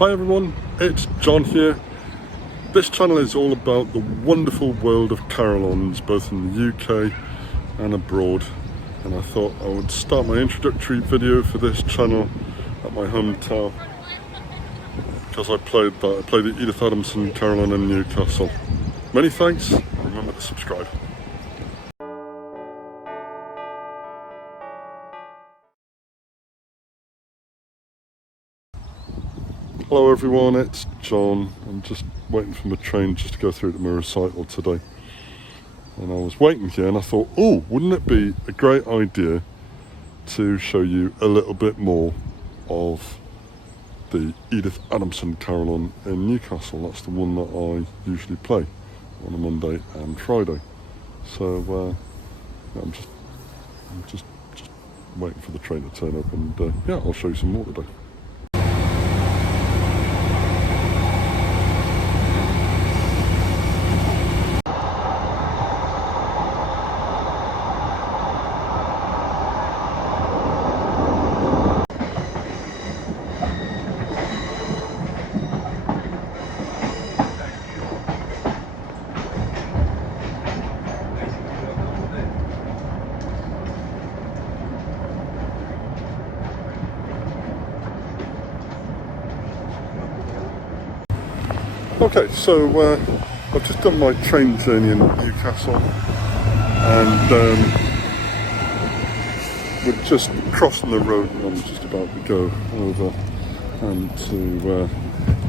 Hi everyone, it's John here. This channel is all about the wonderful world of carillons, both in the UK and abroad. And I thought I would start my introductory video for this channel at my hometown, because I played the Edith Adamson Carillon in Newcastle. Many thanks, and remember to subscribe. Hello everyone, it's John. I'm just waiting for my train just to go through to my recital today. And I was waiting here and I thought, oh, wouldn't it be a great idea to show you a little bit more of the Edith Adamson Carillon in Newcastle. That's the one that I usually play on a Monday and Friday. So I'm just waiting for the train to turn up, and yeah, I'll show you some more today. Okay, so I've just done my train journey in Newcastle, and we're just crossing the road, and I'm just about to go over and to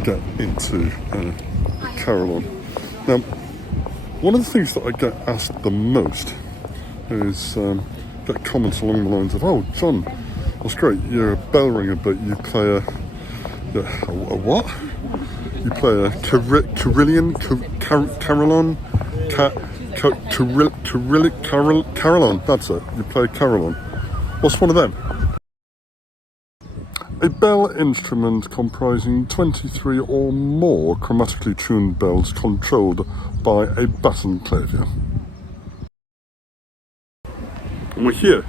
get into the Carillon. Now, one of the things that I get asked the most is get comments along the lines of, "Oh, John, that's great, you're a bell ringer, but you play a what? You play a carillon, carillon, carillon, that's it. You play a carillon. What's one of them?" A bell instrument comprising 23 or more chromatically tuned bells controlled by a baton clavier. And we're here.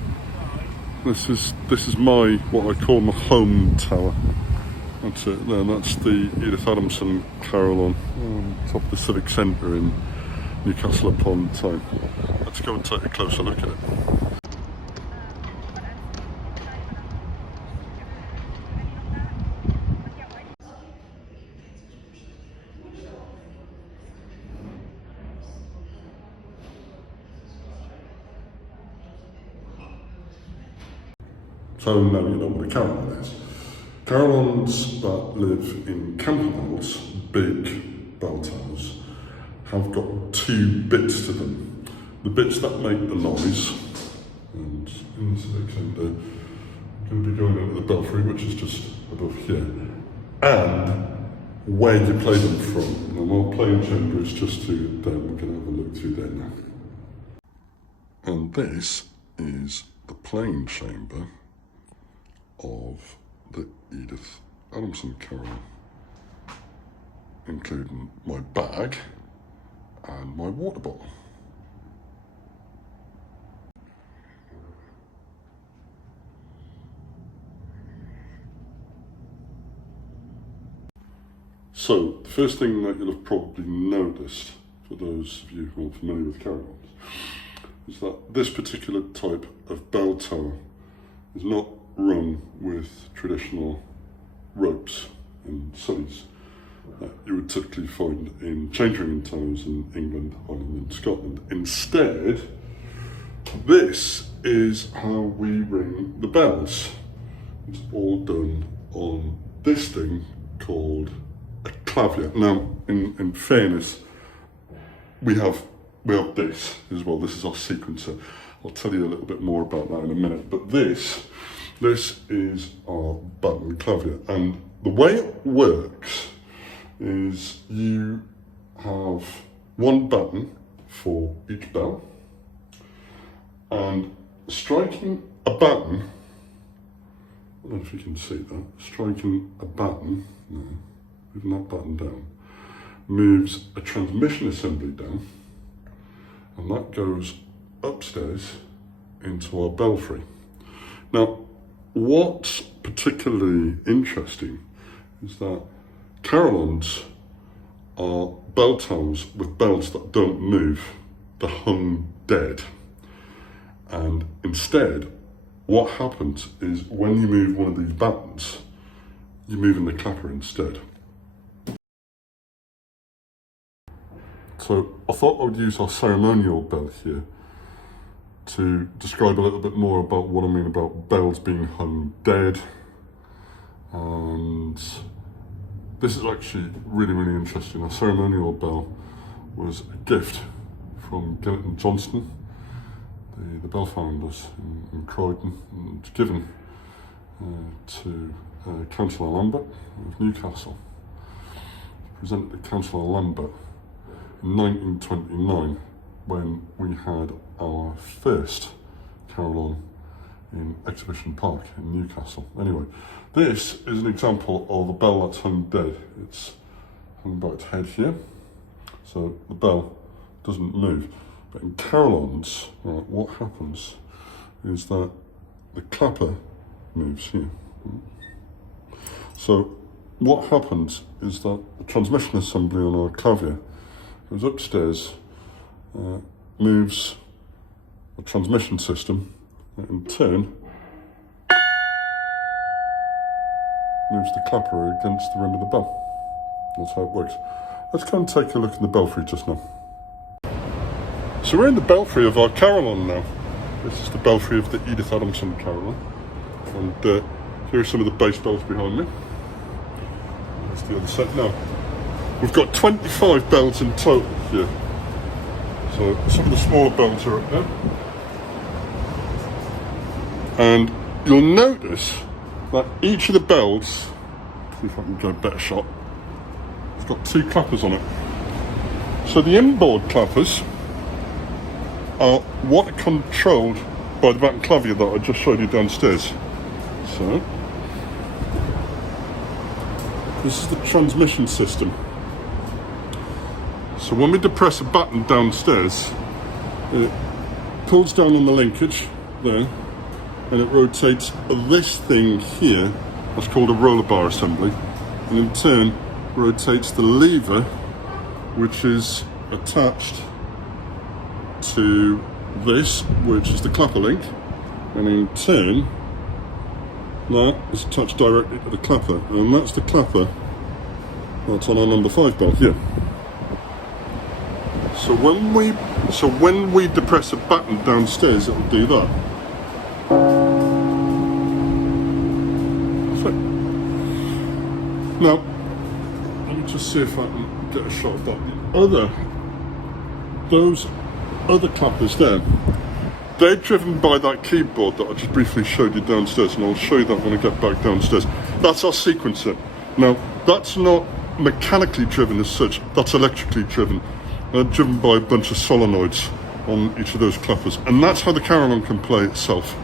This is my, what I call my home tower. That's it there, that's the Edith Adamson Carillon on top of the Civic Centre in Newcastle upon Tyne. Let's go and take a closer look at it. So now you know what a carillon is. Carillons that live in campanelles, big bell towers, have got two bits to them. The bits that make the noise, and in the Civic Centre, I'm going to be going into the belfry, which is just above here, and where you play them from. Now my playing chamber is just to them. We're going to have a look through there now. And this is the playing chamber of the Edith Adamson Carillon, including my bag and my water bottle. So, the first thing that you'll have probably noticed, for those of you who are familiar with carillons, is that this particular type of bell tower is not run with traditional ropes and sutties that you would typically find in change ringing towers in England, Ireland and Scotland. Instead, this is how we ring the bells. It's all done on this thing called a clavier. Now, in fairness, we have this as well. This is our sequencer. I'll tell you a little bit more about that in a minute. But this is our button clavier, and the way it works is you have one button for each bell, and striking a button, I don't know if you can see that, striking a button, no, moving that button down, moves a transmission assembly down, and that goes upstairs into our belfry. Now, what's particularly interesting is that Carillons are bell towers with bells that don't move. They're hung dead. And instead, what happens is when you move one of these buttons, you're moving the clapper instead. So I thought I would use our ceremonial bell here to describe a little bit more about what I mean about bells being hung dead. And this is actually really, really interesting. Our ceremonial bell was a gift from Gillett and Johnston, the bell founders in Croydon, and given to Councillor Lambert of Newcastle. Presented to Councillor Lambert in 1929 when we had our first Carillon in Exhibition Park in Newcastle. Anyway, this is an example of a bell that's hung dead. It's hung by its head here, so the bell doesn't move. But in carillons, right, what happens is that the clapper moves here. So what happens is that the transmission assembly on our clavier goes upstairs, moves the transmission system, and in turn moves the clapper against the rim of the bell. That's how it works. Let's go and take a look in the belfry just now. So we're in the belfry of our Carillon now. This is the belfry of the Edith Adamson Carillon. And here are some of the bass bells behind me. That's the other set now. We've got 25 bells in total here. So some of the smaller bells are up there. And you'll notice that each of the bells, see if I can get a better shot, it's got two clappers on it. So the inboard clappers are what are controlled by the back clavier that I just showed you downstairs. So this is the transmission system. So when we depress a button downstairs, it pulls down on the linkage there, and it rotates this thing here, that's called a roller bar assembly, and in turn rotates the lever which is attached to this, which is the clapper link, and in turn that is attached directly to the clapper, and that's the clapper that's on our number 5 bell here. So when we depress a button downstairs, it'll do that. So, now, let me just see if I can get a shot of that. Those other clappers there, they're driven by that keyboard that I just briefly showed you downstairs, and I'll show you that when I get back downstairs. That's our sequencer. Now, that's not mechanically driven as such, that's electrically driven. Driven by a bunch of solenoids on each of those clappers, and that's how the Carillon can play itself.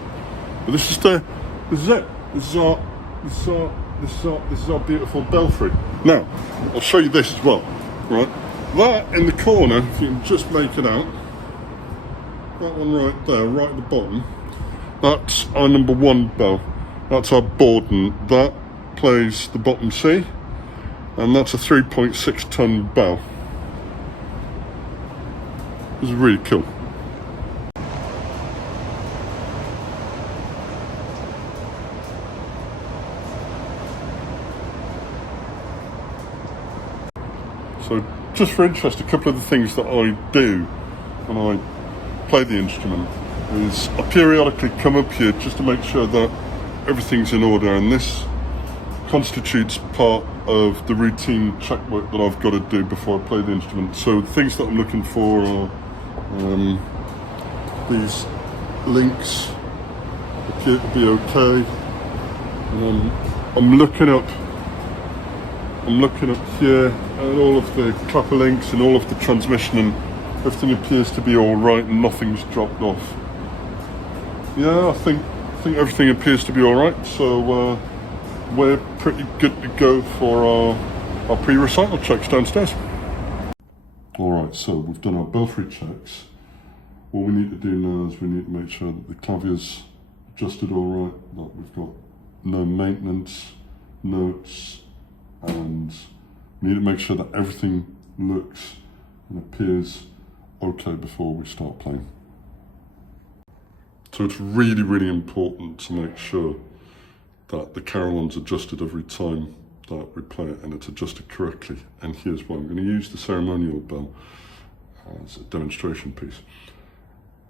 But this is it. This is our beautiful belfry. Now, I'll show you this as well. Right, that in the corner, if you can just make it out, that one right there, right at the bottom, that's our number 1 bell. That's our Borden. That plays the bottom C, and that's a 3.6 ton bell. This is really cool. So just for interest, a couple of the things that I do when I play the instrument is I periodically come up here just to make sure that everything's in order, and this constitutes part of the routine check work that I've got to do before I play the instrument. So the things that I'm looking for are these links appear to be okay, and I'm looking up here at all of the clapper links and all of the transmission, and everything appears to be all right and nothing's dropped off. Yeah, I think everything appears to be all right, so we're pretty good to go for our pre-recital checks downstairs. Alright, so we've done our belfry checks. What we need to do now is we need to make sure that the clavier's adjusted all right, that we've got no maintenance, notes, and We need to make sure that everything looks and appears okay before we start playing. So it's really, really important to make sure that the carillon's adjusted every time that we play it, and it's adjusted correctly. And here's why. I'm going to use the ceremonial bell as a demonstration piece.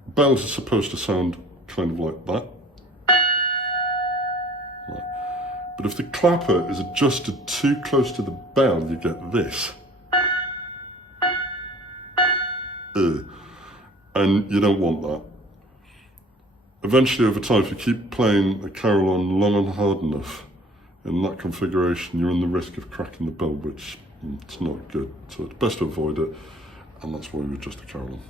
Bells are supposed to sound kind of like that. Right. But if the clapper is adjusted too close to the bell, you get this. And you don't want that. Eventually, over time, if you keep playing the carillon long and hard enough in that configuration, you're in the risk of cracking the bell, which it's not good. So it's best to avoid it, and that's why we adjust the carillon.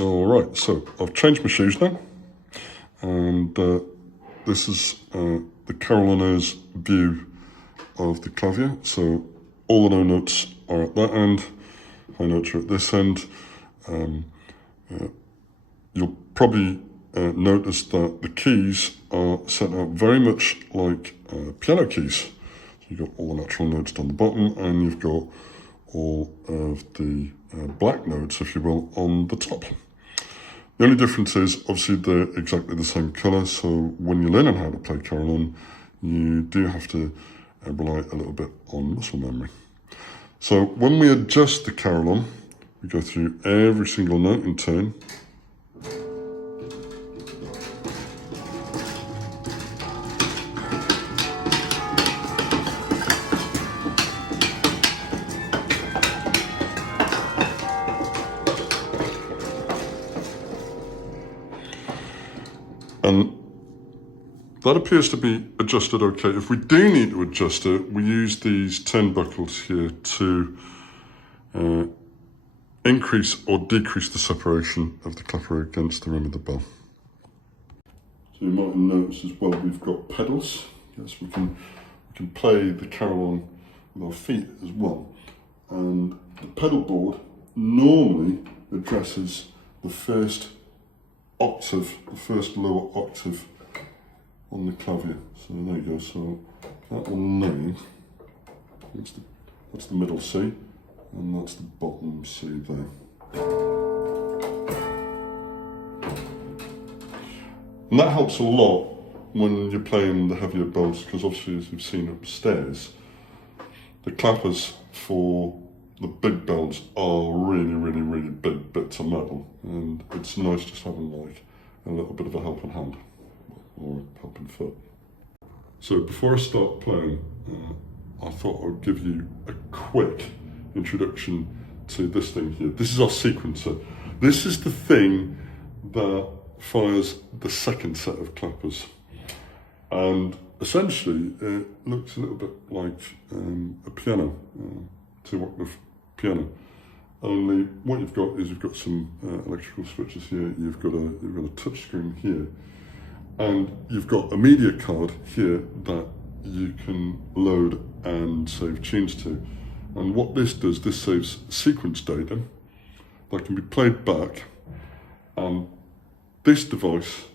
All right, so I've changed my shoes now, and this is the carillonneurs' view of the clavier. So all the low notes are at that end, high notes are at this end. You'll probably notice that the keys are set out very much like piano keys. So you've got all the natural notes down the bottom, and you've got all of the black notes, if you will, on the top. The only difference is, obviously, they're exactly the same colour, so when you're learning how to play carillon, you do have to rely a little bit on muscle memory. So when we adjust the carillon, we go through every single note in turn. And that appears to be adjusted okay. If we do need to adjust it, we use these turnbuckles here to increase or decrease the separation of the clapper against the rim of the bell. So you might have noticed as well, we've got pedals. Yes, we can play the carillon with our feet as well. And the pedal board normally addresses the first octave, the first lower octave on the clavier. So there you go. So that one there, that's the middle C, and that's the bottom C there. And that helps a lot when you're playing the heavier bells, because obviously, as you've seen upstairs, the clappers for the big bells are really, really, really big bits of metal, and it's nice just having like a little bit of a helping hand or a helping foot. So before I start playing, I thought I would give you a quick introduction to this thing here. This is our sequencer. This is the thing that fires the second set of clappers, and essentially it looks a little bit like a piano, 2-octave piano. Only what you've got is you've got some electrical switches here. You've got a touch screen here, and you've got a media card here that you can load and save tunes to. And what this does, this saves sequence data that can be played back, and this device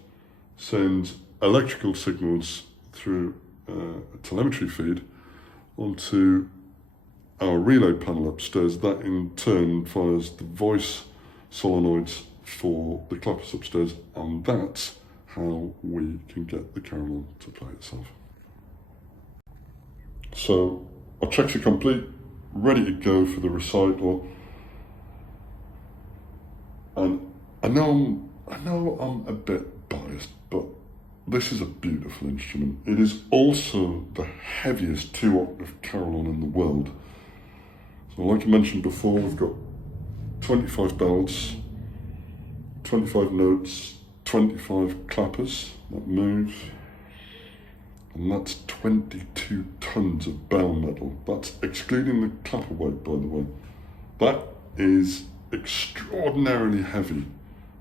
sends electrical signals through a telemetry feed onto our relay panel upstairs. That in turn fires the voice solenoids for the clappers upstairs, and that's how we can get the carillon to play itself. So our checks are complete, ready to go for the recital. And I know I'm a bit biased, but this is a beautiful instrument. It is also the heaviest 2-octave carillon in the world. So like I mentioned before, we've got 25 bells, 25 notes, 25 clappers that move, and that's 22 tons of bell metal. That's excluding the clapper weight, by the way. That is extraordinarily heavy.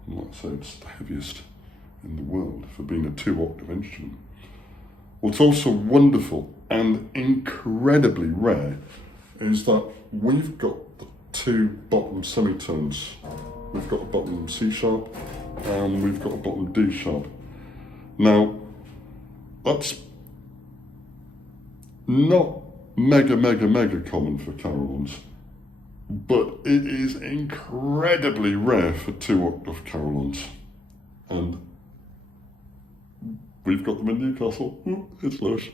And like I say, it's the heaviest in the world for being a 2-octave instrument. What's also wonderful and incredibly rare is that we've got the 2 bottom semitones. We've got a bottom C sharp and we've got a bottom D sharp. Now, that's not mega common for carillons, but it is incredibly rare for 2-octave carillons. And we've got them in Newcastle. It's lush.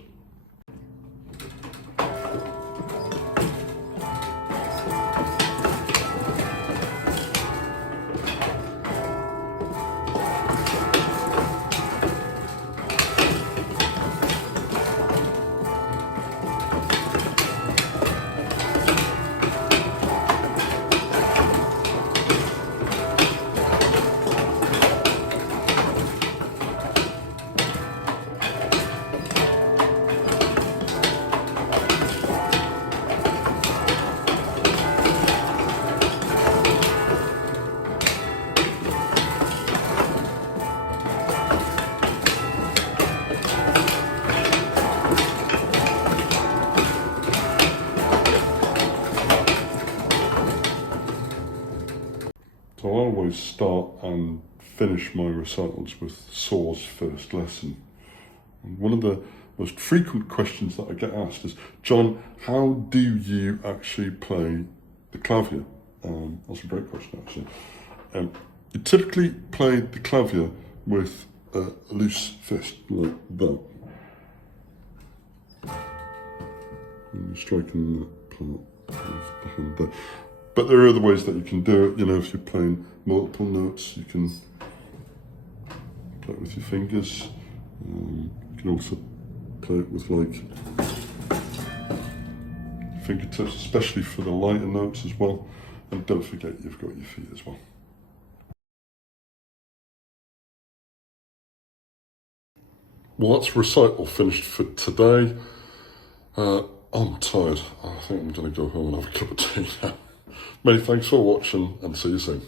So I always start and finish my recitals with Saw's first lesson. And one of the most frequent questions that I get asked is, John, how do you actually play the clavier? That's a great question, actually. You typically play the clavier with a loose fist, like that. And you're striking that part of the hand there. But there are other ways that you can do it. You know, if you're playing multiple notes, you can play it with your fingers. You can also play it with like fingertips, especially for the lighter notes as well. And don't forget you've got your feet as well. Well, that's recital finished for today. I'm tired. I think I'm going to go home and have a cup of tea now. Many thanks for watching, and see you soon.